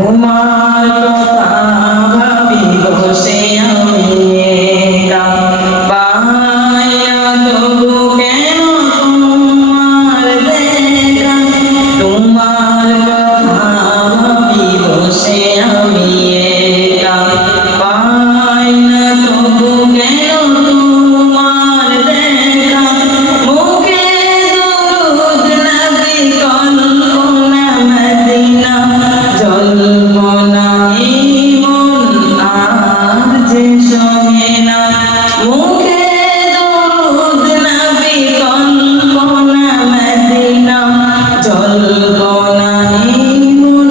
তোমার কথা ভাবি বসে আমি একা পাই না তবু কেন তোমার দেখা তোমার কথা ভাবি বসে আমি একা পাই না তবু কেন তোমার দেখা মুখে দরুদ নবী কল্পনা মদিনা জল্পনা মন আর যে সহে না মুখে দরুদ নবী কল্পনা মদিনা জল্পনা মন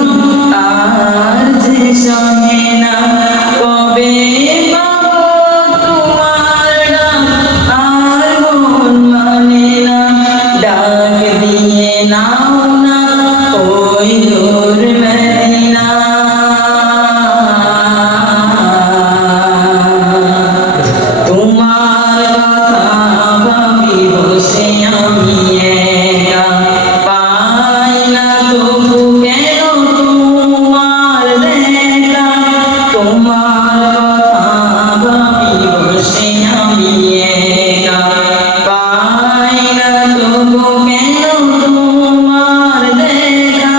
আর যে সহে না কবে পাবো তোমার ডাক আর মন মানে না ডাক দিয়ে নাও না ওই দূর মদিনা তোমার কথা ভাবি বসে আমি একা পাই না তবু কেন তোমার দেখা তোমার কথা ভাবি বসে আমি একা পাই না তবু কেন তোমার দেখা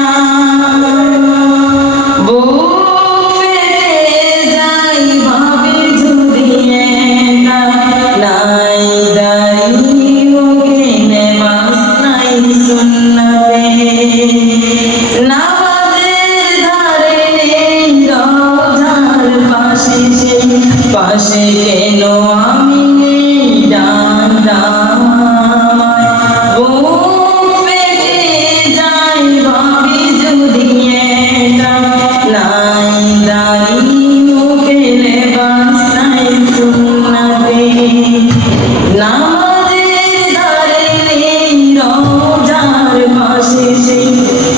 বুক ফেটে যাই ভাবি যদি একা নাই দাঁড়ি মুখে নেমাজ নাই সুন্নতে নামাজের ধারে নেই রওজার পাশে কেন আমি নেই ডান ডামায় বুক ফেটে যাই ভাবি যদি একা নাই দাঁড়ি মুখে নেমাজ নাই সুন্নতে নামাজের ধারে নেই রওজার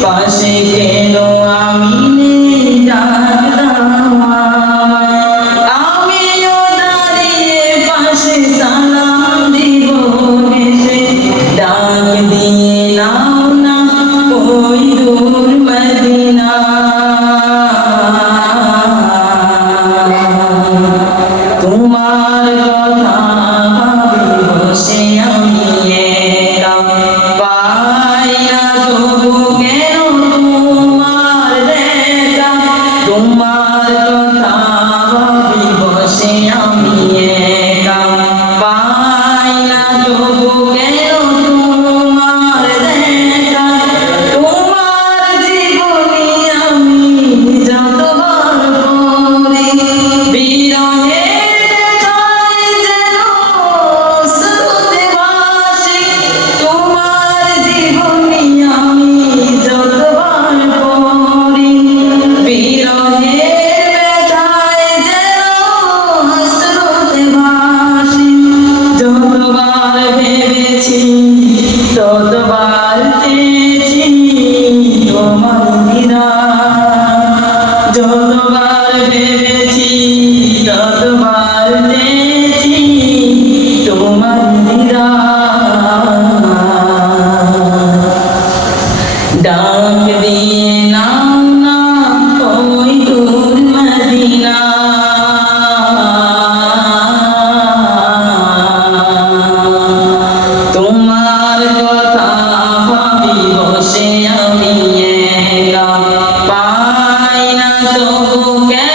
পাশে কেন আমি নেই ডাক দাওয়ায় আমিও দাঁড়িয়ে পাশে সালাম দিব হেসে ডাক দিয়ে নাও না ওই দূর মদিনা তোমার কথা ভাবি বসে আমি একা পাই না তবু কেন তোমার দেখা তোমার কথা ভাবি বসে আমি একা পাই না তবু কেন তোমার দেখা তোমার জীবনী আমি যতবার পড়ি বিরহে তোমার জীবনী আমি যতবার পড়ি বিরহে ব্যথায় যেন হাসরতে ভাসি যতবার ভেবেছি ততবার চেয়েছি তোমার দিদার যতবার ভেবেছি ততবার চেয়েছি তোমার দিদার ডাক দিয়ে নাও না ওই দূর মদিনা তোমার কথা ভাবি বসে আমি একা পাই না তবু কেন